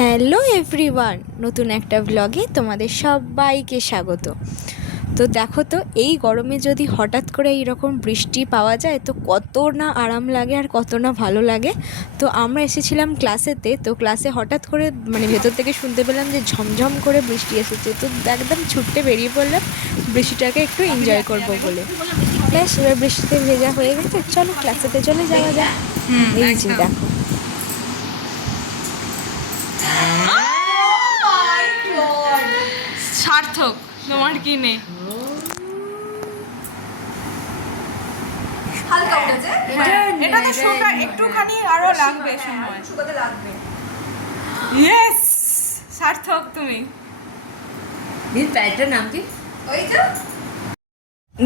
Hello everyone, নতুন একটা ব্লগে তোমাদের সবাইকে স্বাগত। তো দেখো তো, এই গরমে যদি হঠাৎ করে এইরকম বৃষ্টি পাওয়া যায় তো কত না আরাম লাগে আর কত না ভালো লাগে। তো আমরা এসেছিলাম ক্লাসেতে, তো ক্লাসে হঠাৎ করে ভেতর থেকে শুনতে পেলাম যে ঝমঝম করে বৃষ্টি এসেছে। তো একদম ছুটতে বেরিয়ে পড়লাম বৃষ্টিটাকে একটু এনজয় করবো বলে। ব্যাস, এবার বৃষ্টিতে ভেজা হয়ে গেছে, চলো ক্লাসেতে চলে যাওয়া যাক। এই যে দেখো, সার্থক তোমার কি নেই। হালকা উঠেছে, এটা তো শুকা একটুখানি আরো লাগবে সময়। শুকাতে লাগবে। ইয়েস, সার্থক তুমি। দিন প্যান্টের নাম কি? ওই তো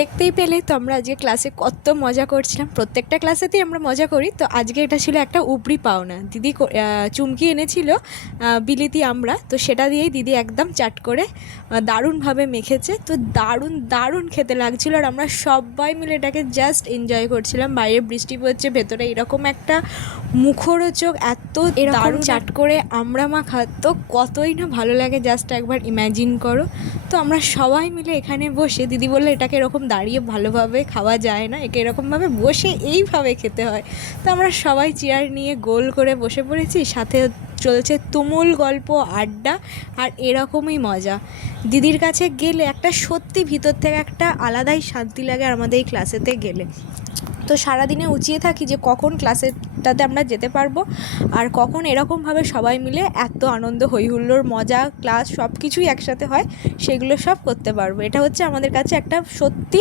দেখতেই পেলে তো আমরা আজকে ক্লাসে কত মজা করছিলাম। প্রত্যেকটা ক্লাসেতেই আমরা মজা করি, তো আজকে এটা ছিল একটা উপরি পাওনা। দিদি চুমকি এনেছিল বিলিতি আমরা, তো সেটা দিয়েই দিদি একদম চাট করে দারুণভাবে মেখেছে। তো দারুণ দারুণ খেতে লাগছিল, আর আমরা সবাই মিলে এটাকে জাস্ট এনজয় করছিলাম। বাইরে বৃষ্টি পড়ছে, ভেতরে এরকম একটা মুখরোচক এত দারুণ চাট করে আমরা মাখা, তো কতই না ভালো লাগে জাস্ট একবার ইম্যাজিন করো। তো আমরা সবাই মিলে এখানে বসে, দিদি বললো এটাকে এরকম দাঁড়িয়ে ভালোভাবে খাওয়া যায় না, একে এরকমভাবে বসে এইভাবে খেতে হয়। তো আমরা সবাই চেয়ার নিয়ে গোল করে বসে পড়েছি, সাথে চলছে তুমুল গল্প, আড্ডা, আর এরকমই মজা। দিদির কাছে গেলে একটা সত্যি ভিতর থেকে একটা আলাদাই শান্তি লাগে আমাদের এই ক্লাসেতে গেলে। তো সারাদিনে উঁচিয়ে থাকি যে কখন ক্লাসেটাতে আমরা যেতে পারবো, আর কখন এরকমভাবে সবাই মিলে এত আনন্দ, হইহুল্লোড়, মজা, ক্লাস সব কিছুই একসাথে হয়, সেগুলো সব করতে পারবো। এটা হচ্ছে আমাদের কাছে একটা সত্যি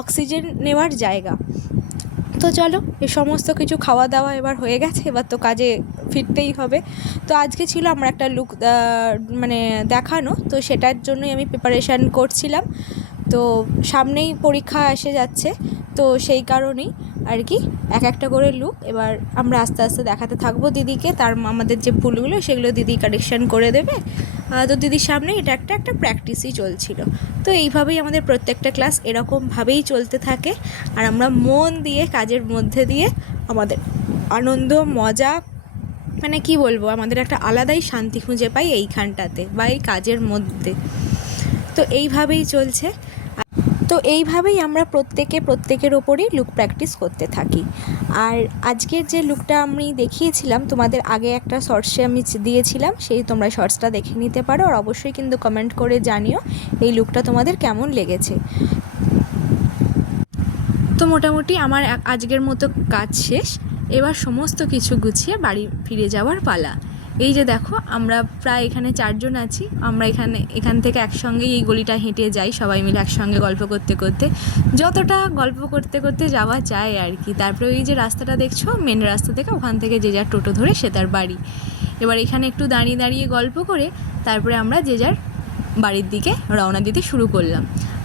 অক্সিজেন নেওয়ার জায়গা। তো চলো, এ সমস্ত কিছু খাওয়া দাওয়া এবার হয়ে গেছে, এবার তো কাজে ফিরতেই হবে। তো আজকে ছিল আমার একটা লুক দেখানো, তো সেটার জন্যই আমি প্রিপারেশান করছিলাম। তো সামনেই পরীক্ষা এসে যাচ্ছে, তো সেই কারণেই আর কি এক একটা করে লুক এবার আমরা আস্তে আস্তে দেখাতে থাকবো দিদিকে। তার আমাদের যে ভুলগুলো সেগুলো দিদি কারেকশান করে দেবে। তো দিদির সামনে এটা একটা প্র্যাকটিসই চলছিল। তো এইভাবেই আমাদের প্রত্যেকটা ক্লাস এরকমভাবেই চলতে থাকে, আর আমরা মন দিয়ে কাজের মধ্যে দিয়ে আমাদের আনন্দ, মজা, মানে কি বলবো, আমাদের একটা আলাদাই শান্তি খুঁজে পাই এইখানটাতে বা এই কাজের মধ্যে। তো এইভাবেই চলছে। তো এইভাবেই আমরা প্রত্যেকের ওপরই লুক প্র্যাকটিস করতে থাকি। আর আজকের যে লুকটা আমি দেখিয়েছিলাম তোমাদের, আগে একটা শর্টসে আমি দিয়েছিলাম, সেই তোমরা শর্টসটা দেখে নিতে পারো। আর অবশ্যই কিন্তু কমেন্ট করে জানিও এই লুকটা তোমাদের কেমন লেগেছে। তো মোটামুটি আমার আজকের মতো কাজ শেষ, এবার সমস্ত কিছু গুছিয়ে বাড়ি ফিরে যাওয়ার পালা। এই যে দেখো, আমরা প্রায় এখানে 4 জন আছি। আমরা এখান থেকে একসঙ্গেই এই গলিটা হেঁটে যাই, সবাই মিলে একসঙ্গে গল্প করতে করতে, যতটা গল্প করতে করতে যাওয়া যায় আর কি। তারপরে ওই যে রাস্তাটা দেখছো, মেন রাস্তা থেকে, ওখান থেকে যে যার টোটো ধরে সে তার বাড়ি। এবার এখানে একটু দাঁড়িয়ে দাঁড়িয়ে গল্প করে তারপরে আমরা যে যার বাড়ির দিকে রওনা দিতে শুরু করলাম।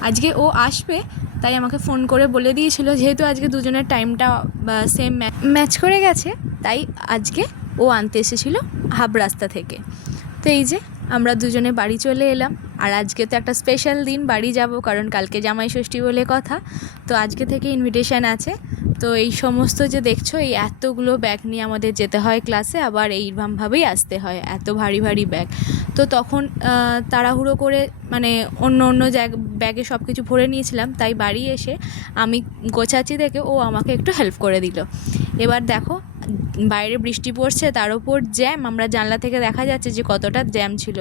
আজকে ও আসবে, তাই আমাকে ফোন করে বলে দিয়েছিল, যেহেতু আজকে দুজনের টাইমটা সেম ম্যাচ করে গেছে, তাই আজকে ও আনতে এসেছিলো হাব রাস্তা থেকে। তো এই যে আমরা দুজনে বাড়ি চলে এলাম। আর আজকে তো একটা স্পেশাল দিন, বাড়ি যাব, কারণ কালকে জামাই ষষ্ঠী বলে কথা। তো আজকে থেকে ইনভিটেশান আছে। তো এই সমস্ত যে দেখছো, এই এতগুলো ব্যাগ নিয়ে আমাদের যেতে হয় ক্লাসে, আবার এইরকমভাবেই আসতে হয়, এত ভারী ভারী ব্যাগ। তো তখন তাড়াহুড়ো করে অন্য ব্যাগে সব কিছু ভরে নিয়েছিলাম, তাই বাড়ি এসে আমি গোছাচ্ছি দেখে ও আমাকে একটু হেল্প করে দিল। এবার দেখো, বাইরে বৃষ্টি পড়ছে, তার ওপর জ্যাম, আমরা জানলা থেকে দেখা যাচ্ছে যে কতটা জ্যাম ছিল।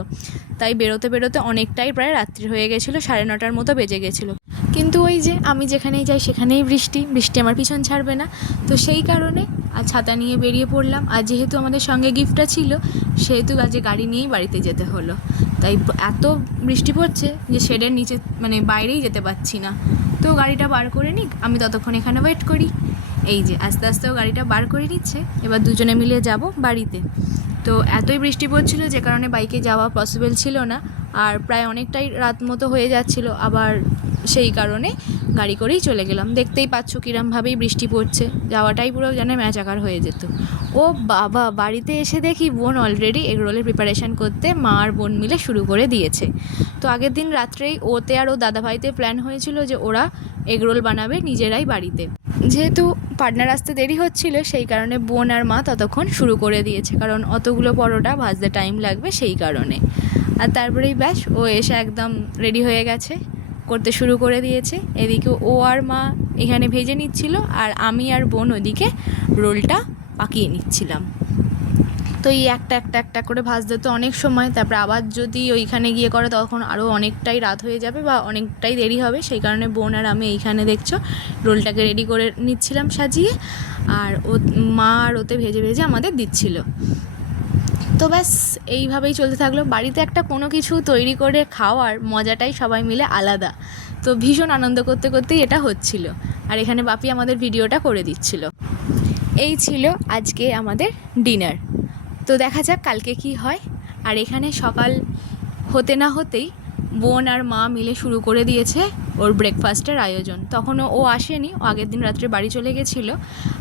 তাই বেরোতে বেরোতে অনেকটাই প্রায় রাত্রি হয়ে গেছিলো, 9:30 মতো বেজে গেছিলো। কিন্তু ওই যে আমি যেখানেই যাই সেখানেই বৃষ্টি আমার পিছন ছাড়বে না। তো সেই কারণে আজ ছাতা নিয়ে বেরিয়ে পড়লাম। আর যেহেতু আমাদের সঙ্গে গিফটটা ছিল, সেহেতু আজকে গাড়ি নিয়েই বাড়িতে যেতে হলো। তাই এত বৃষ্টি পড়ছে যে শেডের নিচে বাইরেই যেতে পারছি না। তো গাড়িটা বার করে নিক, আমি ততক্ষণ এখানে ওয়েট করি। এই যে আস্তে আস্তেও গাড়িটা বার করে নিচ্ছে, এবার দুজনে মিলে যাব বাড়িতে। তো এতই বৃষ্টি পড়ছিল যে কারণে বাইকে যাওয়া পসিবল ছিল না, আর প্রায় অনেকটাই রাত মতো হয়ে যাচ্ছিল, আবার সেই কারণে গাড়ি করেই চলে গেলাম। দেখতেই পাচ্ছ কিরমভাবেই বৃষ্টি পড়ছে, যাওয়াটাই পুরো যেন ম্যাচাকার হয়ে যেত। ও বাবা, বাড়িতে এসে দেখি বোন অলরেডি এগরোলের প্রিপারেশান করতে মা আর বোন মিলে শুরু করে দিয়েছে। তো আগের দিন রাত্রেই ওতে আর ও দাদাভাইতে প্ল্যান হয়েছিল যে ওরা এগরোল বানাবে নিজেরাই বাড়িতে। যেহেতু পার্টনার আসতে দেরি হচ্ছিল, সেই কারণে বোন আর মা ততক্ষণ শুরু করে দিয়েছে, কারণ অতগুলো পরোটা ভাজতে টাইম লাগবে সেই কারণে। আর তারপরেই ব্যাস ও এসে একদম রেডি হয়ে গেছে, করতে শুরু করে দিয়েছে। এদিকে ও আর মা এখানে ভেজে নিচ্ছিল, আর আমি আর বোন ওদিকে রোলটা পাকিয়ে নিচ্ছিলাম। তো এই একটা একটা একটা করে ভাজতে তো অনেক সময়, তারপরে আবার যদি ওইখানে গিয়ে করে তখন আরও অনেকটাই রাত হয়ে যাবে বা অনেকটাই দেরি হবে, সেই কারণে বোন আর আমি এইখানে দেখছো রোলটাকে রেডি করে নিচ্ছিলাম সাজিয়ে, আর ও মা আর ওতে ভেজে ভেজে আমাদের দিচ্ছিল। তো ব্যাস এইভাবেই চলতে থাকলো। বাড়িতে একটা কোনো কিছু তৈরি করে খাওয়ার মজাটাই সবাই মিলে আলাদা। তো ভীষণ আনন্দ করতে করতেই এটা হচ্ছিল, আর এখানে বাপি আমাদের ভিডিওটা করে দিচ্ছিল। এই ছিল আজকে আমাদের ডিনার। তো দেখা যাক কালকে কি হয়। আর এখানে সকাল হতে না হতেই বোন আর মা মিলে শুরু করে দিয়েছে ওর ব্রেকফাস্টের আয়োজন। তখনও ও আসেনি, ও আগের দিন রাত্রে বাড়ি চলে গেছিলো,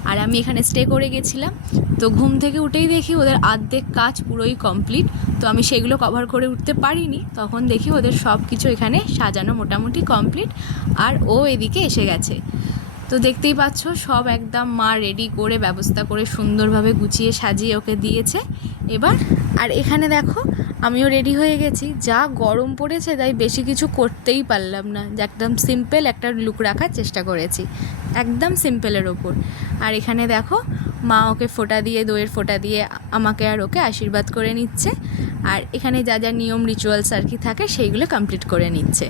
আর আমি এখানে স্টে করে গেছিলাম। তো ঘুম থেকে উঠেই দেখি ওদের অর্ধেক কাজ পুরোই কমপ্লিট। তো আমি সেগুলো কভার করে উঠতে পারিনি, তখন দেখি ওদের সব কিছু এখানে সাজানো মোটামুটি কমপ্লিট, আর ও এদিকে এসে গেছে। তো দেখতেই পাচ্ছ সব একদম মা রেডি করে ব্যবস্থা করে সুন্দরভাবে গুছিয়ে সাজিয়ে ওকে দিয়েছে এবার। আর এখানে দেখো আমিও রেডি হয়ে গেছি। যা গরম পড়েছে তাই বেশি কিছু করতেই পারলাম না, যে একদম সিম্পল একটা লুক রাখার চেষ্টা করেছি, একদম সিম্পলের ওপর। আর এখানে দেখো মা ওকে ফোঁটা দিয়ে, দইয়ের ফোঁটা দিয়ে আমাকে আর ওকে আশীর্বাদ করে নিচ্ছে, আর এখানে যা যা নিয়ম রিচুয়ালস আর কি থাকে সেইগুলো কমপ্লিট করে নিচ্ছে।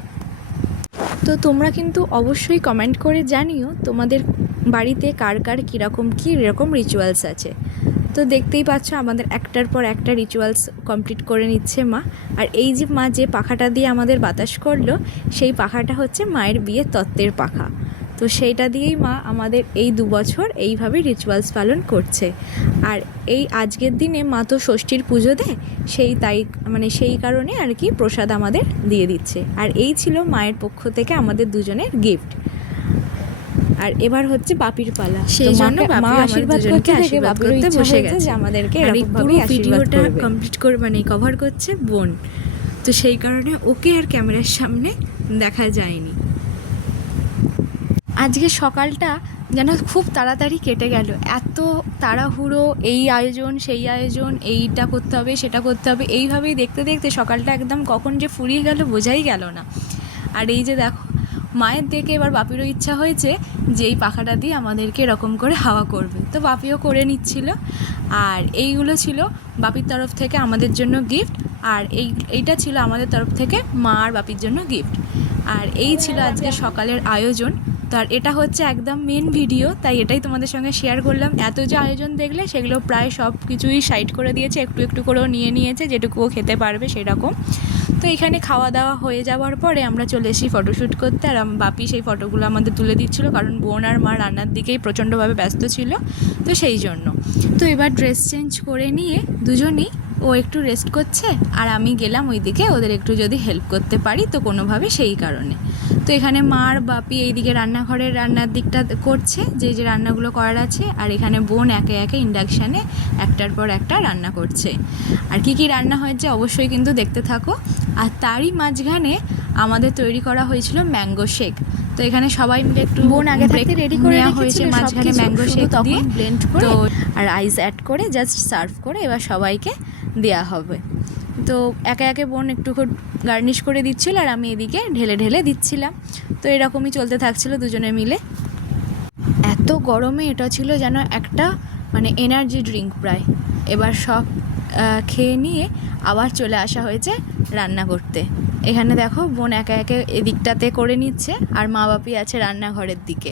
তো তোমরা কিন্তু অবশ্যই কমেন্ট করে জানিও তোমাদের বাড়িতে কার কার কীরকম কী এরকম রিচুয়ালস আছে। তো দেখতেই পাচ্ছ আমাদের একটার পর একটা রিচুয়ালস কমপ্লিট করে নিচ্ছে মা। আর এই যে মা যে পাখাটা দিয়ে আমাদের বাতাস করলো, সেই পাখাটা হচ্ছে মায়ের বিয়ের তত্ত্বের পাখা। তো সেইটা দিয়েই মা আমাদের এই 2 বছর এইভাবে রিচুয়ালস পালন করছে। আর এই আজকের দিনে মা তো ষষ্ঠীর পুজো দেয়, সেই কারণে আর কি প্রসাদ আমাদের দিয়ে দিচ্ছে। আর এই ছিল মায়ের পক্ষ থেকে আমাদের দুজনের গিফট। আর এবার হচ্ছে বাপির পালা, সেই জন্য মা আশীর্বাদ করতে থেকে বাপির বসে গেছে যে আমাদেরকে এরকমভাবে আশীর্বাদ করবে। কমপ্লিট করে কভার করছে বোন, তো সেই কারণে ওকে আর ক্যামেরার সামনে দেখা যায়নি। আজকে সকালটা যেন খুব তাড়াতাড়ি কেটে গেল, এত তাড়াহুড়ো, এই আয়োজন সেই আয়োজন, এইটা করতে হবে সেটা করতে হবে, এইভাবেই দেখতে দেখতে সকালটা একদম কখন যে ফুরিয়ে গেল বোঝাই গেল না। আর এই যে দেখো মায়ের দেখে এবার বাপিরও ইচ্ছা হয়েছে যে এই পাখাটা দিয়ে আমাদেরকে এরকম করে হাওয়া করবে, তো বাপিও করে নিচ্ছিল। আর এইগুলো ছিল বাপির তরফ থেকে আমাদের জন্য গিফট, আর এইটা ছিল আমাদের তরফ থেকে মা আর বাপির জন্য গিফট। আর এই ছিল আজকে সকালের আয়োজন। তো আর এটা হচ্ছে একদম মেন ভিডিও, তাই এটাই তোমাদের সঙ্গে শেয়ার করলাম। এত যে আয়োজন দেখলে সেগুলো প্রায় সব কিছুই সাইড করে দিয়েছে, একটু একটু করেও নিয়ে নিয়েছে যেটুকুও খেতে পারবে সেরকম। তো এখানে খাওয়া দাওয়া হয়ে যাওয়ার পরে আমরা চলে এসেছি ফটোশ্যুট করতে, আর বাপি সেই ফটোগুলো আমাদের তুলে দিচ্ছিলো, কারণ বোন আর মা রান্নার দিকেই প্রচণ্ডভাবে ব্যস্ত ছিল, তো সেই জন্য। তো এবার ড্রেস চেঞ্জ করে নিয়ে দুজনেই, ও একটু রেস্ট করছে আর আমি গেলাম ওইদিকে ওদের একটু যদি হেল্প করতে পারি তো কোনোভাবে, সেই কারণে। তো এখানে মা আর বাপি এইদিকে রান্নার দিকটা করছে, যে যে রান্নাগুলো করার আছে, আর এখানে বোন একে একে ইন্ডাকশানে একটার পর একটা রান্না করছে। আর কি কি রান্না হয়েছে অবশ্যই কিন্তু দেখতে থাকো। আর তারই মাঝখানে আমাদের তৈরি করা হয়েছিল ম্যাঙ্গো শেক। তো এখানে সবাই মিলে একটু বোন আগে থেকে রেডি করে নেওয়া হয়েছে, মাঝখানে ম্যাঙ্গো শেক দিয়ে ব্লেন্ড করে আর আইস অ্যাড করে জাস্ট সার্ভ করে এবার সবাইকে দেওয়া হবে। তো একে একে বোন একটু গার্নিশ করে দিচ্ছিল, আর আমি এদিকে ঢেলে ঢেলে দিচ্ছিলাম। তো এরকমই চলতে থাকছিল দুজনে মিলে। এত গরমে এটা ছিল যেন একটা এনার্জি ড্রিঙ্ক প্রায়। এবার সব খেয়ে নিয়ে আবার চলে আসা হয়েছে রান্না করতে। এখানে দেখো বোন একা একে এদিকটাতে করে নিচ্ছে, আর মা বাপি আছে রান্নাঘরের দিকে।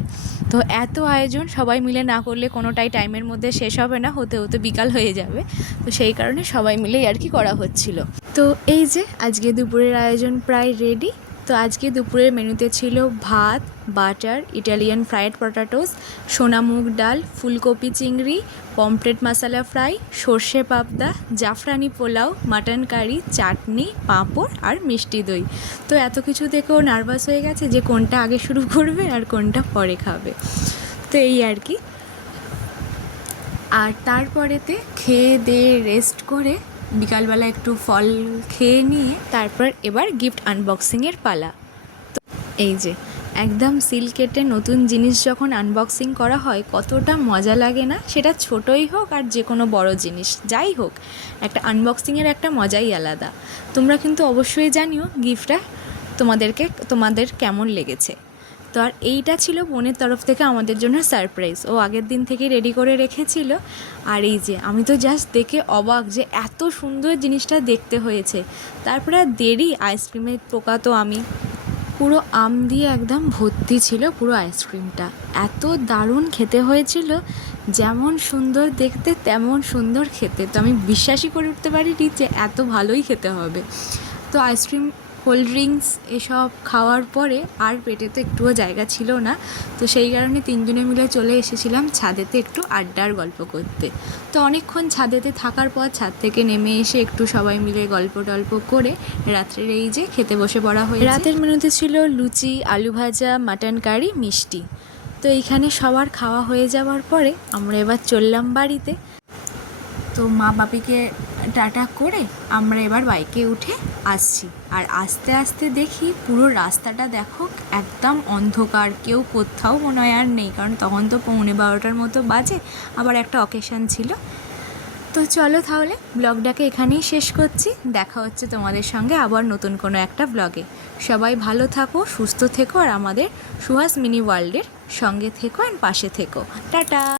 তো এত আয়োজন সবাই মিলে না করলে কোনোটাই টাইমের মধ্যে শেষ হবে না, হতে হতে বিকাল হয়ে যাবে। তো সেই কারণে সবাই মিলেই আর কি করা হচ্ছিল। তো এই যে আজকে দুপুরের আয়োজন প্রায় রেডি। তো আজকে দুপুরের মেনুতে ছিল ভাত, বাটার, ইটালিয়ান ফ্রাইড পটাটোস, সোনা মুগ ডাল, ফুলকপি চিংড়ি, পমফ্রেট মশলা ফ্রাই, সর্ষে পাবদা, জাফরানি পোলাও, মাটন কারি, চাটনি, পাঁপড় আর মিষ্টি দই। তো এত কিছু দেখেও নার্ভাস হয়ে গেছে যে কোনটা আগে শুরু করবে আর কোনটা পরে খাবে। তো এই আর কি। আর তারপরেতে খেয়ে দিয়ে রেস্ট করে বিকালবেলা একটু ফল খেয়ে নিয়ে তারপর এবার গিফট আনবক্সিংয়ের পালা। তো এই যে একদম সিল কেটে নতুন জিনিস যখন আনবক্সিং করা হয় কতটা মজা লাগে না, সেটা ছোটই হোক আর যে কোনো বড় জিনিস যাই হোক, একটা আনবক্সিংয়ের একটা মজাই আলাদা। তোমরা কিন্তু অবশ্যই জানিও গিফটটা তোমাদের কেমন লেগেছে। তো আর এইটা ছিল বোনের তরফ থেকে আমাদের জন্য সারপ্রাইজ, ও আগের দিন থেকে রেডি করে রেখেছিল। আর এই যে আমি তো জাস্ট দেখে অবাক যে এত সুন্দর জিনিসটা দেখতে হয়েছে। তারপরে আর দেরি, আইসক্রিমের পোকা তো আমি পুরো আম দিয়ে একদম ভর্তি ছিল পুরো আইসক্রিমটা, এত দারুণ খেতে হয়েছিল, যেমন সুন্দর দেখতে তেমন সুন্দর খেতে। তো আমি বিশ্বাসই করে উঠতে পারিনি যে এত ভালোই খেতে হবে। তো আইসক্রিম, কোল্ড ড্রিঙ্কস এসব খাওয়ার পরে আর পেটে তো একটুও জায়গা ছিল না, তো সেই কারণে তিনজনে মিলে চলে এসেছিলাম ছাদেতে একটু আড্ডার গল্প করতে। তো অনেকক্ষণ ছাদেতে থাকার পর ছাদ থেকে নেমে এসে একটু সবাই মিলে গল্প টল্প করে রাত্রের এই যে খেতে বসে পড়া হয়েছে। রাতের মেনুতে ছিল লুচি, আলু ভাজা, মাটন কারি, মিষ্টি। তো এইখানে সবার খাওয়া হয়ে যাওয়ার পরে আমরা এবার চললাম বাড়িতে। তো মা বাপিকে টাটা করে আমরা এবার বাইকে উঠে আসছি। আর আস্তে আস্তে দেখি পুরো রাস্তাটা দেখো একদম অন্ধকার, কেউ কোথাও মনে হয় আর নেই, কারণ তখন তো 11:30 মতো বাজে, আবার একটা অকেশান ছিল। তো চলো তাহলে ব্লগটাকে এখানেই শেষ করছি, দেখা হচ্ছে তোমাদের সঙ্গে আবার নতুন কোনো একটা ব্লগে। সবাই ভালো থাকো, সুস্থ থেকো, আর আমাদের সুহাস মিনি ওয়ার্ল্ডের সঙ্গে থেকো আর পাশে থেকো। টাটা।